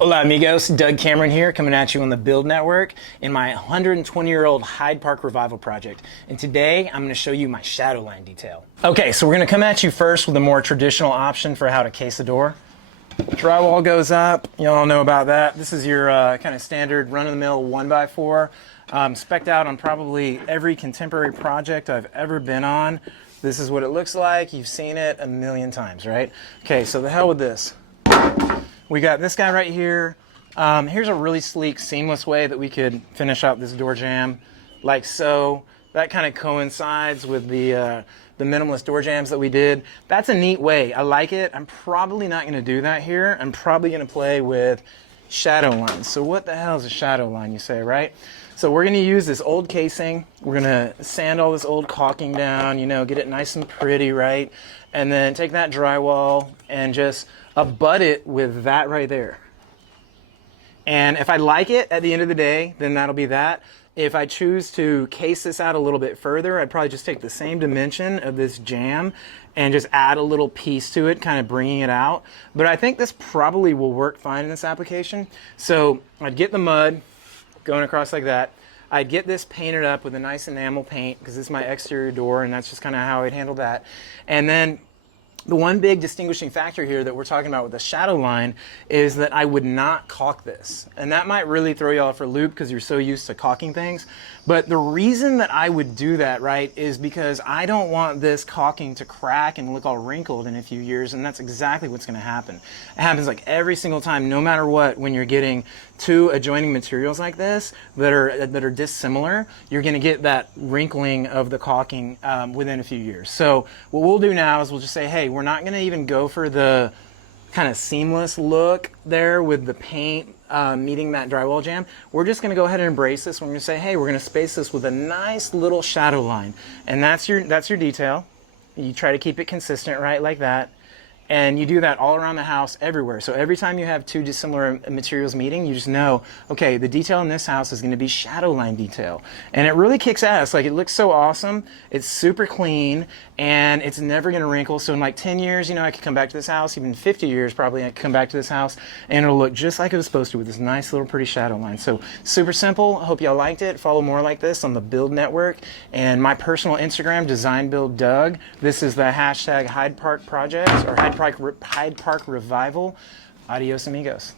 Hola amigos, Doug Cameron here, coming at you on the Build Network in my 120-year-old Hyde Park revival project. And today I'm going to show you my shadow line detail. Okay, so we're going to come at you first with a more traditional option for how to case a door. Drywall goes up, you all know about that. This is your kind of standard run-of-the-mill 1x4, spec'd out on probably every contemporary project I've ever been on. This is what it looks like. You've seen it a million times, right? Okay, so the hell with this. We got this guy right here. Here's a really sleek, seamless way that we could finish out this door jamb, like so. That kind of coincides with the minimalist door jambs that we did. That's a neat way. I like it. I'm probably not going to do that here. I'm probably going to play with shadow lines. So what the hell is a shadow line, you say, right? So we're going to use this old casing. We're going to sand all this old caulking down, you know, get it nice and pretty, right? And then take that drywall and just abut it with that right there. And if I like it at the end of the day, then that'll be that. If I choose to case this out a little bit further, I'd probably just take the same dimension of this jamb and just add a little piece to it, kind of bringing it out. But I think this probably will work fine in this application. So I'd get the mud going across like that. I'd get this painted up with a nice enamel paint because this is my exterior door, and that's just kind of how I'd handle that. And then the one big distinguishing factor here that we're talking about with the shadow line is that I would not caulk this. And that might really throw you off for a loop because you're so used to caulking things. But the reason that I would do that, right, is because I don't want this caulking to crack and look all wrinkled in a few years, and that's exactly what's going to happen. It happens like every single time, no matter what, when you're getting two adjoining materials like this that are dissimilar, you're going to get that wrinkling of the caulking within a few years. So what we'll do now is we'll just say, hey, we're not going to even go for the kind of seamless look there with the paint meeting that drywall jamb. We're just going to go ahead and embrace this. We're going to say, hey, we're going to space this with a nice little shadow line, and that's your detail. You try to keep it consistent, right, like that. And you do that all around the house, everywhere. So every time you have two dissimilar materials meeting, you just know, okay, the detail in this house is going to be shadow line detail. And it really kicks ass. Like, it looks so awesome. It's super clean, and it's never going to wrinkle. So in like 10 years, you know, I could come back to this house, even 50 years probably, I could come back to this house, and it'll look just like it was supposed to with this nice little pretty shadow line. So super simple. I hope y'all liked it. Follow more like this on the Build Network. And my personal Instagram, DesignBuildDoug. This is the hashtag Hyde Park Project, or Hyde Park Revival. Adios, amigos.